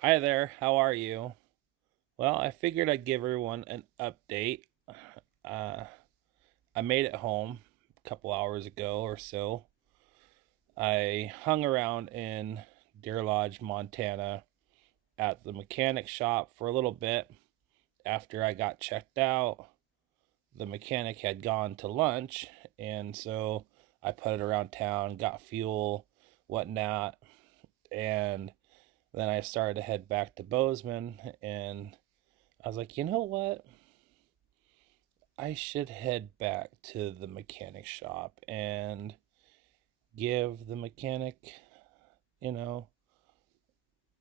Hi there, how are you? Well, I figured I'd give everyone an update. Uh, I made it home a couple hours ago or so. I hung around in Deer Lodge, Montana at the mechanic shop for a little bit after I got checked out. The mechanic had gone to lunch, and so I put it around town, got fuel, whatnot, and then I started to head back to Bozeman, and I was like, you know what? I should head back to the mechanic shop and give the mechanic, you know,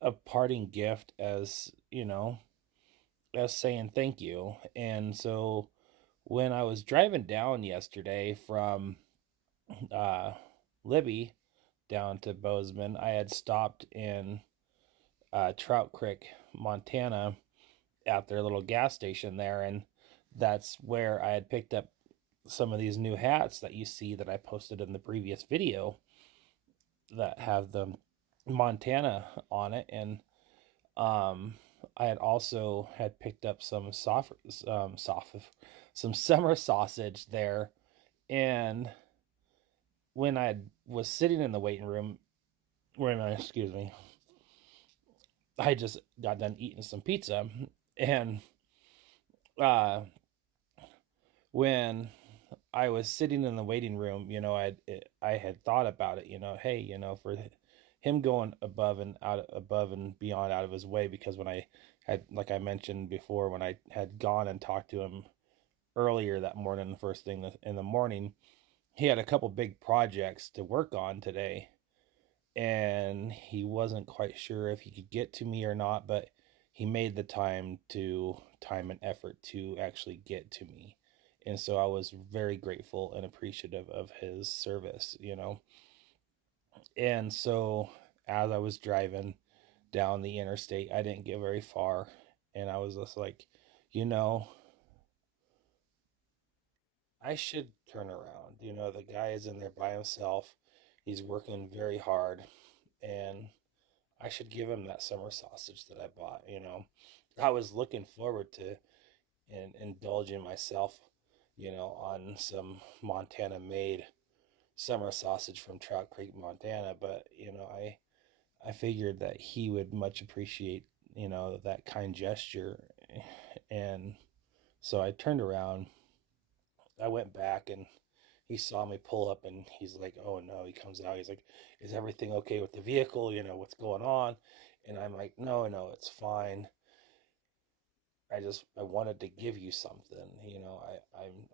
a parting gift as saying thank you. And so when I was driving down yesterday from uh, Libby down to Bozeman, I had stopped in Trout Creek, Montana at their little gas station there. And that's where I had picked up some of these new hats that you see that I posted in the previous video that have the Montana on it, and um, I had also had picked up some summer sausage there, and when I was sitting in the waiting room, excuse me, I just got done eating some pizza, and uh, when I was sitting in the waiting room, I had thought about it, hey, for him going above and beyond out of his way, because when I had, like I mentioned before, when I had gone and talked to him earlier that morning, the first thing in the morning, he had a couple big projects to work on today, and he wasn't quite sure if he could get to me or not, but he made the time and effort to actually get to me. And so I was very grateful and appreciative of his service. And so as I was driving down the interstate, I didn't get very far, and I was just like, you know, I should turn around. The guy is in there by himself. He's working very hard, and I should give him that summer sausage that I bought. I was looking forward to and indulging myself, on some Montana made summer sausage from Trout Creek, Montana. But, I figured that he would much appreciate, that kind gesture. And so I turned around, I went back, and he saw me pull up, and he's like, oh no, he comes out. He's like, is everything okay with the vehicle? What's going on? And I'm like, no, no, it's fine. I wanted to give you something.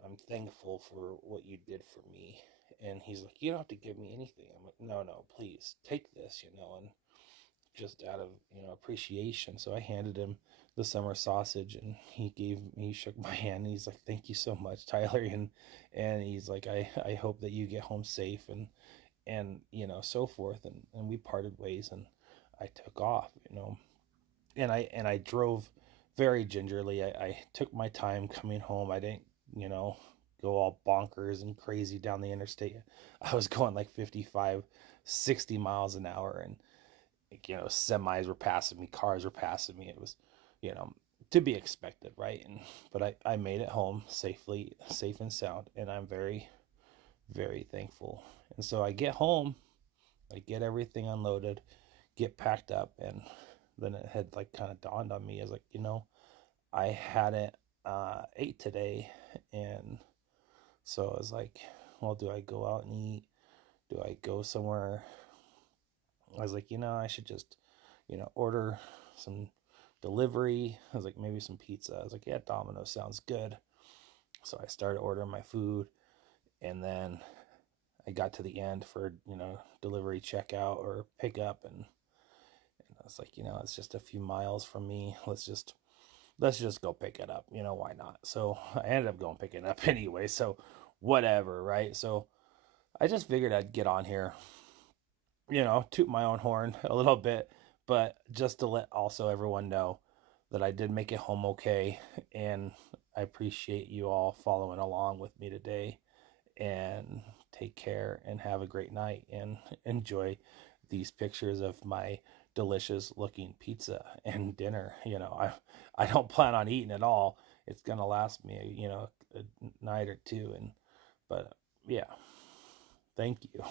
I'm thankful for what you did for me. And he's like, you don't have to give me anything. I'm like, no, no, please take this. And just out of appreciation. So I handed him the summer sausage, and he shook my hand. And he's like, thank you so much, Tyler. And he's like, I hope that you get home safe, and so forth. And we parted ways, and I took off. And I drove very gingerly. I took my time coming home. I didn't, go all bonkers and crazy down the interstate. I was going like 55, 60 miles an hour, and semis were passing me, cars were passing me. It was, you know, to be expected, right? But I made it home safely, safe and sound, and I'm very, very thankful. And so I get home, I get everything unloaded, get packed up, and then it had like kind of dawned on me as like, I hadn't ate today, and so I was like, well, do I go out and eat? Do I go somewhere? I was like, I should just, order some delivery. I was like, maybe some pizza. I was like, yeah, Domino's sounds good. So I started ordering my food, and then I got to the end for, delivery checkout or pickup, and I was like, it's just a few miles from me. Let's just go pick it up. Why not? So I ended up going pick it up anyway. So whatever, right? So I just figured I'd get on here, toot my own horn a little bit, but just to let also everyone know that I did make it home okay, and I appreciate you all following along with me today. And take care and have a great night, and enjoy these pictures of my delicious looking pizza and dinner. I don't plan on eating it all. It's gonna last me, a night or two, but yeah, thank you.